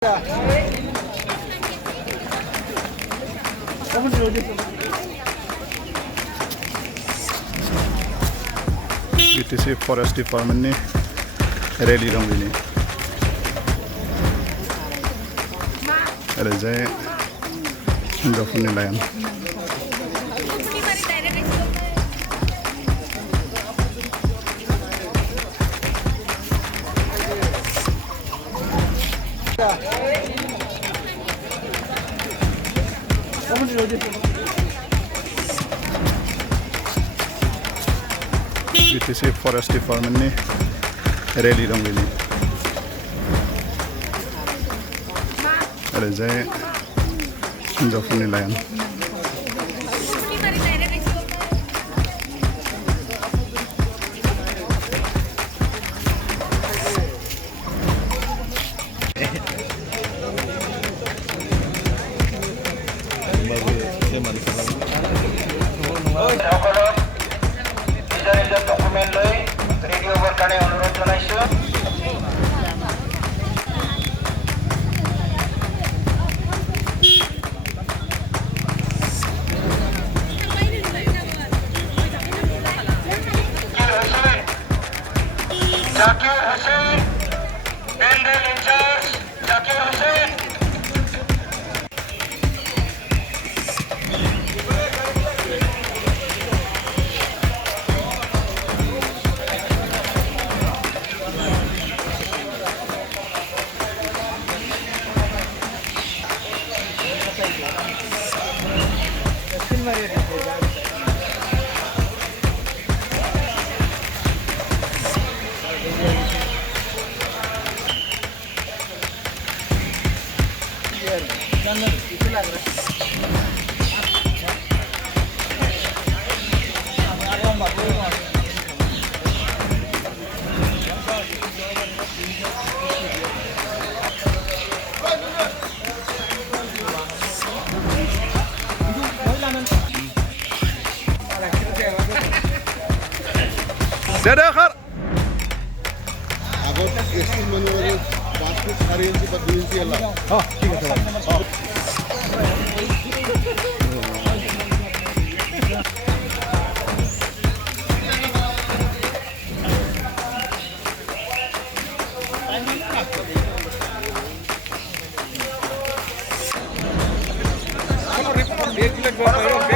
BTC Forest Department ni rally dong ini. Ada saya nggak punya layan. BTC Forest Department ni rally dong ini. Ada saya nggak punya layan. dokumen loi radio berkane अनुरोध जनाइछु Zakir Hussain pandal in charge Zakir Hussain Dadah Kar. আগত AC মানুষের 5 ইঞ্চি বা 2 ইঞ্চি এলা ঠিক আছে एक